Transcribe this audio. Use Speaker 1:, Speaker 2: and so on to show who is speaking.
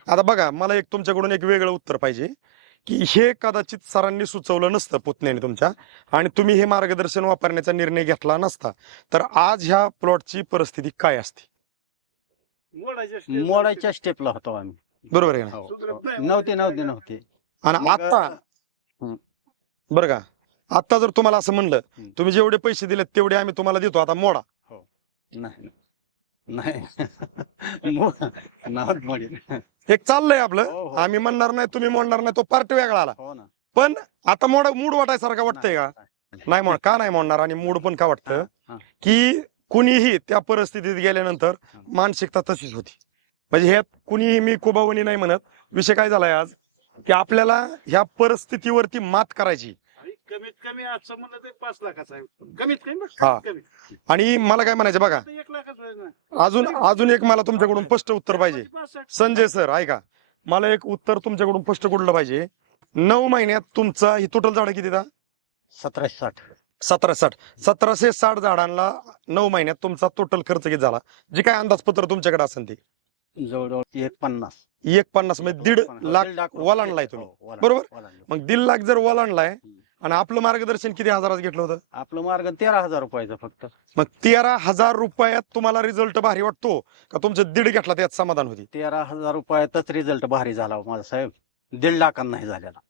Speaker 1: आता बघा, मला एक तुमच्याकडून एक वेगळं उत्तर पाहिजे की हे कदाचित सरांनी सुचवलं नसतं पुतण्याने तुमच्या, आणि तुम्ही हे मार्गदर्शन वापरण्याचा निर्णय घेतला नसता, तर आज ह्या प्लॉटची परिस्थिती काय असते?
Speaker 2: मोडायच्या स्टेपला होतो आम्ही.
Speaker 1: बरोबर आहे ना?
Speaker 2: हो, हो. नव्हते.
Speaker 1: आणि
Speaker 2: मग,
Speaker 1: आता
Speaker 2: हं.
Speaker 1: बरं का, आता जर तुम्हाला असं म्हणलं
Speaker 2: हं.
Speaker 1: तुम्ही जेवढे पैसे दिलेत तेवढे आम्ही तुम्हाला देतो, आता मोडा,
Speaker 2: नाही नावात मोडीन.
Speaker 1: एक चाललंय आपलं.
Speaker 2: हो, हो.
Speaker 1: आम्ही म्हणणार नाही, तुम्ही म्हणणार नाही, तो पार्ट वेगळा आला.
Speaker 2: हो ना.
Speaker 1: पण आता मूड वाटायसारखं वाटतंय का? नाही म्हण का नाही म्हणणार, आणि मूड पण का वाटतं
Speaker 2: हा.
Speaker 1: की कुणीही त्या परिस्थितीत गेल्यानंतर मानसिकता तशीच होती. म्हणजे ह्यात कुणीही मी कुबावणी नाही म्हणत. विषय काय झालाय आज की आपल्याला ह्या परिस्थितीवरती मात करायची.
Speaker 3: कमीत कमी असं म्हणलं तर 5 लाखाचा आहे. कमीत कमी बरं,
Speaker 1: हा.
Speaker 3: कमीत कमी.
Speaker 1: आणि मला काय म्हणायचं बघा,
Speaker 3: आता 1 लाखाचं आहे ना.
Speaker 1: अजून एक मला तुमच्याकडून स्पष्ट उत्तर पाहिजे.
Speaker 3: 65.
Speaker 1: संजय सर ऐका, मला एक उत्तर तुमच्याकडून स्पष्ट कुठलं पाहिजे. 9 महिन्यात तुमचा ही टोटल झाड किती दा?
Speaker 2: 1760.
Speaker 1: 1760 झाडांना 9 महिन्यात तुमचा टोटल खर्च किती झाला? जे काय अंदाजपत्र तुमच्याकडे असेल ते.
Speaker 2: जवळजवळ 150.
Speaker 1: 150 म्हणजे 1.5 लाख ओलांडलाय तुम्ही, बरोबर? मग 1.5 लाख जर ओलांडलाय, आणि आपलं मार्गदर्शन किती हजाराचं घेतलं होतं?
Speaker 2: आपलं मार्ग 13,000 रुपयाचं फक्त.
Speaker 1: मग 13,000 रुपयात तुम्हाला रिझल्ट भारी वाटतो का तुमचं 1.5 घेतला त्यात समाधान होती?
Speaker 2: 13,000 रुपयातच रिझल्ट भारी झाला हो माझा साहेब. 1.5 लाखांना नाही झालेला.